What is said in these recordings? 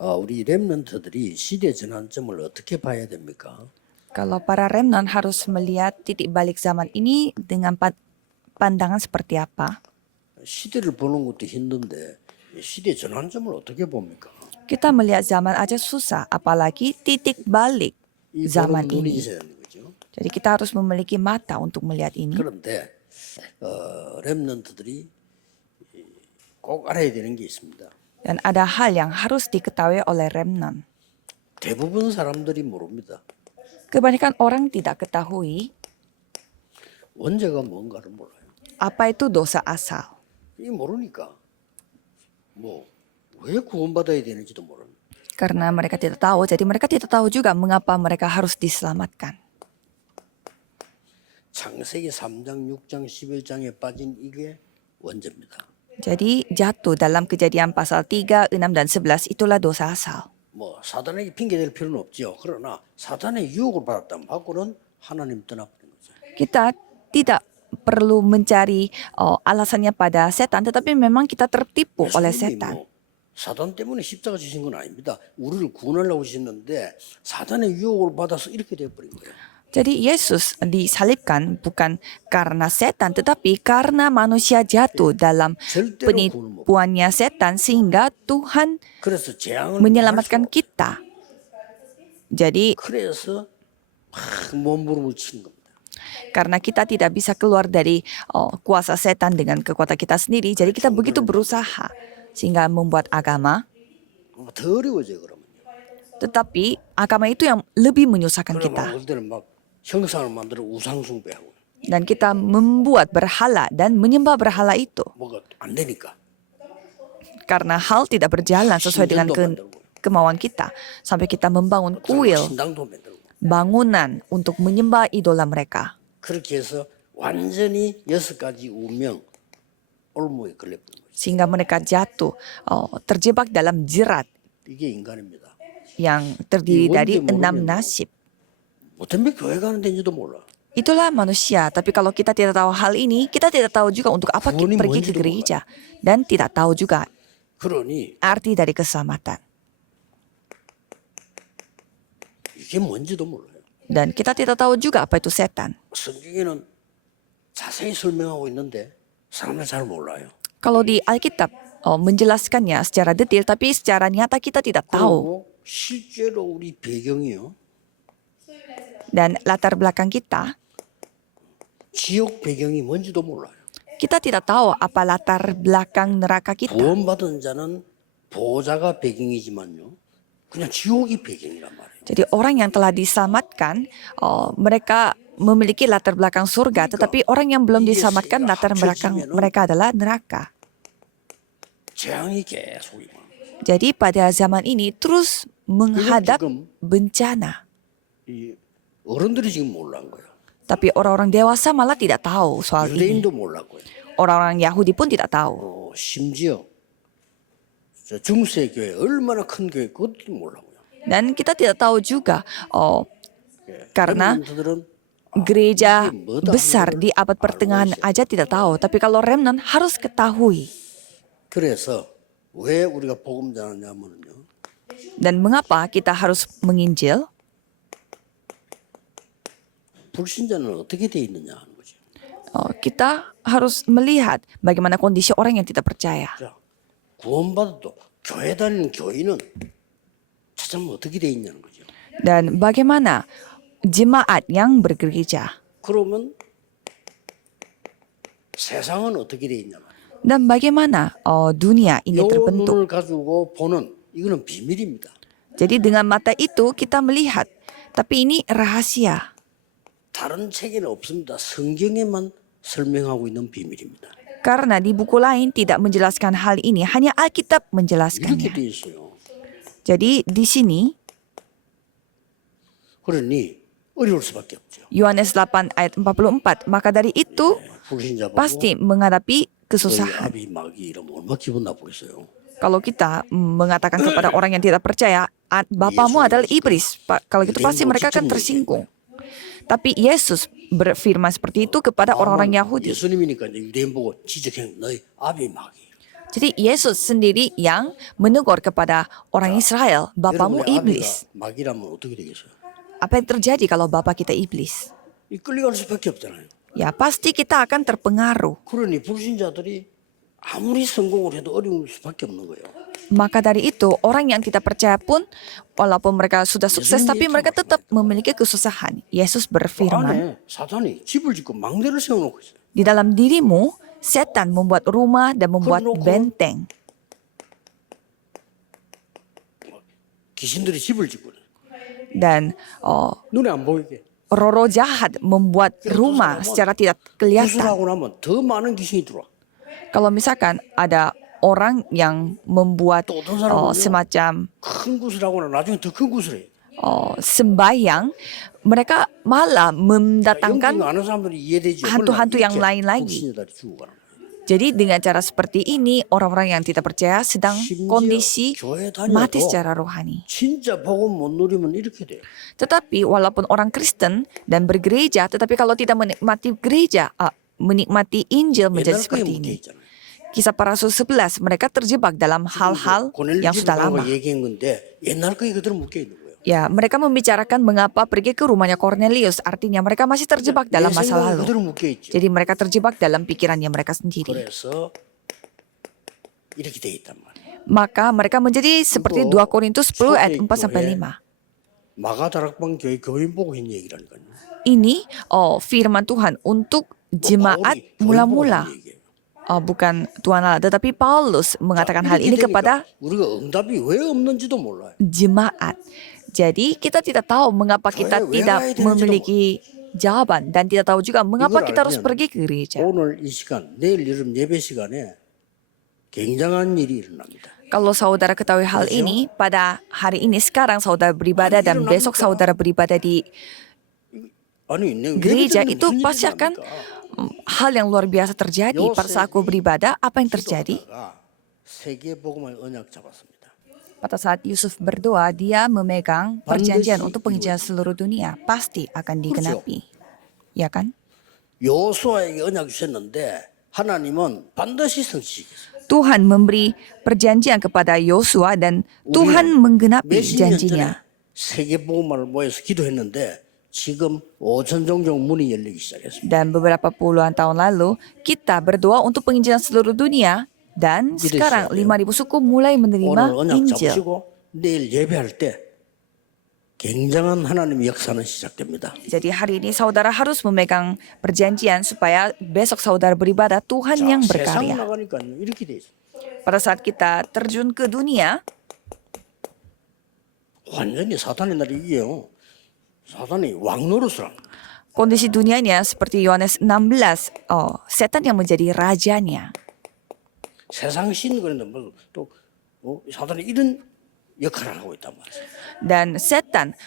우리 렘넌트들이 시대 전환점을 어떻게 봐야 됩니까? Kalau para remnant harus melihat titik balik zaman ini dengan pandangan seperti apa? 시대를 보는 것도 힘든데 시대 전환점을 어떻게 봅니까? Kita melihat zaman aja susah, apalagi titik balik 이 zaman 보는 눈이 ini. 있어야 하는 거죠. Jadi kita harus memiliki mata untuk melihat ini. 그런데 렘넌트들이 꼭 알아야 되는 게 있습니다. Dan ada hal yang harus diketahui oleh remnant. 대부분 사람들이 모릅니다. Kebanyakan orang tidak ketahui 원죄가 뭔가를 몰라요. apa itu dosa asal. 이 모르니까 뭐 왜 구원받아야 되는지도 모르는. Karena mereka tidak tahu, jadi mereka tidak tahu juga mengapa mereka harus diselamatkan. 창세기 3장, 6장, 11장에 빠진 이게 원죄입니다. Jadi jatuh dalam Kejadian pasal 3, 6, dan 11 itulah dosa asal. 뭐 사단에게 핑계댈 필요는 없지요. 그러나 사단의 유혹을 받았다면 받고는 하나님 떠나버린 거죠. Kita tidak perlu mencari alasannya pada setan, tetapi memang kita tertipu oleh 예수님이 setan. 뭐 사단 때문에 십자가 지신 건 아닙니다. 우리를 구원하려고 하셨는데 사단의 유혹을 받아서 이렇게 돼버린 거예요. Jadi Yesus disalibkan bukan karena setan, tetapi karena manusia jatuh dalam 절대로 구원을 못 penipuannya setan sehingga Tuhan 그래서 재앙을 menyelamatkan kita. Jadi 그래서 막 몸부림을 친 겁니다. karena kita tidak bisa keluar dari kuasa setan dengan kekuatan kita sendiri, jadi kita begitu berusaha sehingga membuat agama. 더 어려워져요 그러면. Tetapi agama itu yang lebih menyusahkan 그러면 kita. 어떨 때는 막 형상을 만들어 우상 숭배하고 Dan kita membuat berhala dan menyembah berhala itu. 뭐가 안 되니까. Karena hal tidak berjalan sesuai dengan kemauan kita. Sampai kita membangun kuil, 신당도 만들고. bangunan untuk menyembah idola mereka. 그렇게 해서 완전히 6가지 운명 올무에 걸려버린 거죠. Sehingga mereka jatuh, terjebak dalam jerat 이게 인간입니다. yang terdiri dari 6 nasib. 뭐 때문에 교회 가는 데인지도 몰라. Itulah manusia, tapi kalau kita tidak tahu hal ini, kita tidak tahu juga untuk apa kita pergi ke gereja. Dan tidak tahu juga 그러니 arti dari keselamatan. 이게 뭔지도 몰라요. Dan kita tidak tahu juga apa itu setan. 성경에는 자세히 설명하고 있는데 사람들 잘 몰라요. Kalau di Alkitab menjelaskannya secara detail, tapi secara nyata kita tidak tahu. 그리고 실제로 우리 배경이요. Dan latar belakang kita, 지옥 배경이 뭔지도 몰라요. kita tidak tahu apa latar belakang neraka kita. 구원받은 자는 보호자가 배경이지만요. 그냥 지옥이 배경이란 말이에요. Jadi orang yang telah diselamatkan, mereka memiliki latar belakang surga, tetapi orang yang belum diselamatkan latar belakang mereka adalah neraka. 재앙이 계속 임하는 거예요. Jadi pada zaman ini terus menghadap bencana. 이 어른들이 지금 몰란 거예요. Tapi orang-orang dewasa malah tidak tahu soal ini. 유대인도 몰랐고요. Orang-orang Yahudi pun tidak tahu. 심지어 저 중세 교회 얼마나 큰 교회 그것도 몰라고요. Dan kita tidak tahu juga karena 렘넌트들은 gereja besar di abad pertengahan aja tidak tahu. Tapi kalau remnant harus ketahui. 그래서 왜 우리가 복음 전하냐면요. Dan mengapa kita harus menginjil? 불신자는 어떻게 돼 있느냐 하는 거죠. Kita harus melihat bagaimana kondisi orang yang tidak percaya. 자, 구원받아도 교회 다니는 교인은 찾으면 어떻게 돼 있냐는 거죠. Dan bagaimana jemaat yang bergereja. 그러면 세상은 어떻게 돼 있냐 말이에요. Dan bagaimana dunia ini 요 terbentuk. 눈을 가지고 보는 이거는 비밀입니다. Jadi dengan mata itu kita melihat. Tapi ini rahasia. 다른 책에는 없습니다. 성경에만 설명하고 있는 비밀입니다. Karena di buku lain tidak menjelaskan hal ini. Hanya Alkitab 이렇게 menjelaskannya. 돼 있어요. Jadi di sini 그러니 어려울 수밖에 없죠. Yohanes 8 ayat 44. Maka dari itu 불신자 보고 pasti menghadapi 너희 kesusahan. 아비 마귀 이러면 얼마나 기분 나쁘겠어요. Kalau kita mengatakan kepada orang yang tidak percaya, bapamu adalah iblis. Kalau gitu pasti mereka akan tersinggung. Tapi Yesus berfirman seperti itu kepada orang-orang Yahudi. 예수님이니까 이제 유대인 보고 지적해 너희 아비 마귀. Jadi Yesus sendiri yang menegur kepada orang Israel, bapamu 여러분의 iblis. 아비가 마귀라면 어떻게 되겠어요? Apa yang terjadi kalau bapak kita iblis? 이 끌려갈 수밖에 없잖아요. Ya pasti kita akan terpengaruh. 그러니 불신자들이 아무리 성공을 해도 어려울 수밖에 없는 거예요. Maka dari itu orang yang tidak percaya pun walaupun mereka sudah sukses tapi mereka tetap memiliki kesusahan. Yesus berfirman, 안에 사탄이 집을 짓고 망대를 세워놓고 있어요. di dalam dirimu setan membuat rumah dan membuat benteng. 귀신들이 집을 짓고 있어요. Dan 눈에 안 보이게. roh jahat membuat rumah secara tidak kelihatan. 구슬하고 나면 더 많은 귀신이 들어와. Kalau misalkan ada orang yang membuat semacam 큰 구슬하고 나면 나중에 더 큰 구슬해요. sembayang, mereka malah mendatangkan 영적인 아는 사람들이 이해되지. hantu-hantu yang lain lagi. 불신자들이 죽어가는 거예요. Jadi dengan cara seperti ini orang-orang yang tidak percaya sedang kondisi mati secara rohani. 진짜 복음 못 누리면 이렇게 돼요. Tetapi walaupun orang Kristen dan bergereja, tetapi kalau tidak menikmati gereja, menikmati Injil menjadi 옛날 거에 seperti 묻혀 ini. 있잖아요. Kisah para Rasul 11, mereka terjebak dalam hal-hal yang sudah lama. 얘기한 건데 옛날 거에 그대로 묶여 있는 거예요. Ya, mereka membicarakan mengapa pergi ke rumahnya Cornelius. Artinya mereka masih terjebak dalam 내 masa 생각에 lalu. 그대로 묶여 있죠. Jadi mereka terjebak dalam pikirannya mereka sendiri. 그래서 이렇게 돼 있단 말이에요. Maka mereka menjadi seperti 2 Korintus 10 ayat 4 sampai 5. 마가다락방 교회 교인 보고 했는 얘기라니까요. Ini firman Tuhan untuk jemaat mula-mula. Bukan Tuhan Allah, tetapi Paulus mengatakan hal ini kepada 우리가 응답이 왜 없는지도 몰라요. jemaat. Jadi kita tidak tahu mengapa kita tidak memiliki jawaban dan tidak tahu juga mengapa kita harus pergi ke gereja. 오늘 이 시간, 내일 여름 예배 시간에 굉장한 일이 일어납니다. Kalau saudara ketahui hal ini, pada hari ini sekarang saudara beribadah dan besok saudara beribadah di 아니, gereja, itu pasti akan hal yang luar biasa terjadi. Pada saat aku beribadah, apa yang terjadi? 세계복음의 언약 잡았습니다. Pada saat Yusuf berdoa, dia memegang perjanjian untuk penginjilan seluruh dunia. Pasti akan digenapi. Ya kan? 요수아에게 언약 주셨는데 하나님은 반드시 성취시켰어요. Tuhan memberi perjanjian kepada Yosua dan Tuhan menggenapi 몇십 년 전에 janjinya. 세계복음을 모여서 기도했는데 지금 5천 종족 문이 열리기 시작했습니다. Dan beberapa puluhan tahun lalu, kita berdoa untuk penginjilan seluruh dunia. Dan sekarang 5.000 suku mulai 오늘 menerima 언약 Injil. 잡으시고 내일 예배할 때 굉장한 하나님의 역사는 시작됩니다. Jadi hari ini saudara harus memegang perjanjian supaya besok saudara beribadah Tuhan yang 세상 berkarya. 나가니까요. 이렇게 돼 있어요. Pada saat kita terjun ke dunia, 완전히 사탄의 날이 이게요. 사탄이 왕노릇을 합니다. kondisi dunianya seperti Yohanes 16, setan yang menjadi rajanya. 세상 신 그런데 또 사탄이 이런 역할을 하고 있단 말이에요. Dan setan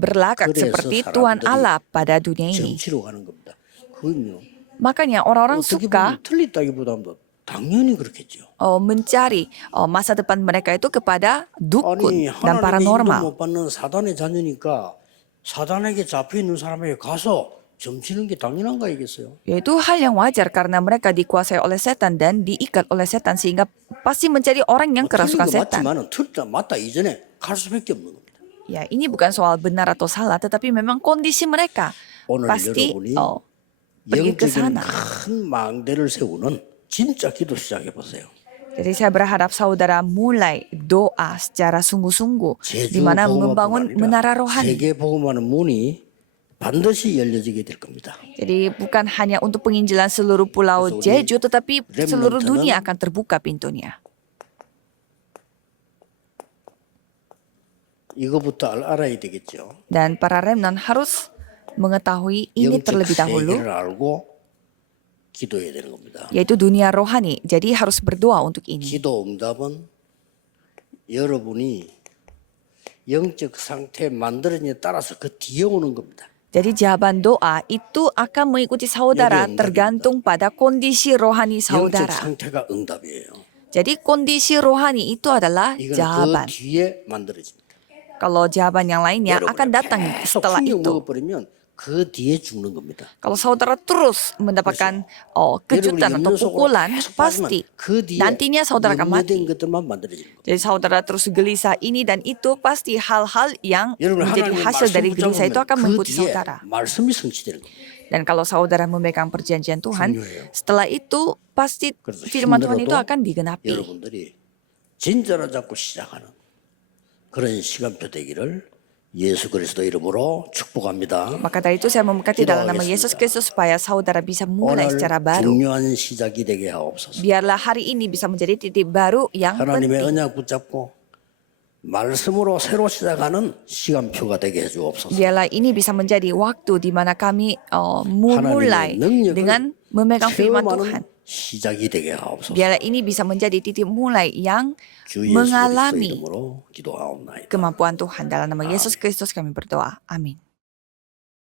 berlagak seperti Tuhan Allah pada dunia ini. 정치로 가는 겁니다. 그건요. Makanya orang-orang 어떻게 suka 보면 틀렸다기보다도 당연히 그렇겠죠. mencari masa depan mereka itu kepada dukun 아니 dan 하나님의 인도 paranormal. 못 받는 사단의 자녀니까 사단에게 잡혀 있는 사람에게 가서 점치는 게 당연한 거이겠어요. Yaitu hal yang wajar karena mereka dikuasai oleh setan dan diikat oleh setan sehingga pasti mencari orang yang kerasukan setan. 맞지만은 틀다 맞다 이전에 갈 수밖에 없는 겁니다. Ya, ini bukan soal benar atau salah, tetapi memang kondisi mereka 오늘 pasti 여러분이 pergi ke 영적인 sana. 큰 망대를 세우는 진짜 기도 시작해 보세요. Jadi saya berharap saudara mulai doa secara sungguh-sungguh di mana membangun menara rohani. 세계 복음하는 문이 반드시 열려지게 될 겁니다. Jadi bukan hanya untuk penginjilan seluruh pulau Jeju, tetapi seluruh dunia akan terbuka pintunya. 이거부터 알아야 되겠죠. Dan para remnant harus mengetahui ini 영적 terlebih dahulu, 세계를 알고 기도해야 되는 겁니다. yaitu dunia rohani. Jadi harus berdoa untuk ini. 기도 응답은 여러분이 영적 상태 만들어짐에 따라서 그 뒤에 오는 겁니다. Jadi jawaban doa itu akan mengikuti saudara tergantung pada kondisi rohani 영적 saudara. 상태가 응답이에요. Jadi kondisi rohani itu adalah 이건 그 jawaban. 뒤에 만들어집니다. Kalau jawaban yang lainnya akan datang 계속 setelah 충격 itu. 먹어버리면 그 뒤에 죽는 겁니다. Kalau saudara terus mendapatkan kejutan atau pukulan, pasti 그 뒤에 nantinya saudara akan mati. 염려된 것들만 만들어지는 겁니다. Jadi saudara terus gelisah ini dan itu, pasti hal-hal yang 여러분 menjadi 하나님의 hasil dari 말씀 gelisah itu akan 붙잡으면 그 mengikuti 뒤에 saudara. 말씀이 성취되는 겁니다. Dan kalau saudara memegang perjanjian Tuhan, 중요해요. setelah itu pasti 그래서 firman Tuhan itu 힘들어도 akan digenapi. 여러분들이 진짜로 잡고 시작하는 그런 시간표 되기를 예수 그리스도 이름으로 축복합니다. Maka dari itu saya memberkati dalam nama Yesus Kristus supaya saudara bisa mulai 오늘 secara baru. 중요한 시작이 되게 하옵소서. Biarlah hari ini bisa menjadi titik baru yang 하나님의 penting. 언약 붙잡고 말씀으로 새로 시작하는 시간표가 되게 해주옵소서. Biarlah ini bisa menjadi waktu di mana kami memulai 하나님의 능력을 dengan memegang firman Tuhan. 체험하는 시작이 되게 하옵소서. Biarlah ini bisa menjadi titik mulai yang 주 예수 그리스도 mengalami 이름으로 기도하옵나이다. kemampuan Tuhan. Dalam nama Yesus Kristus kami berdoa. Amin.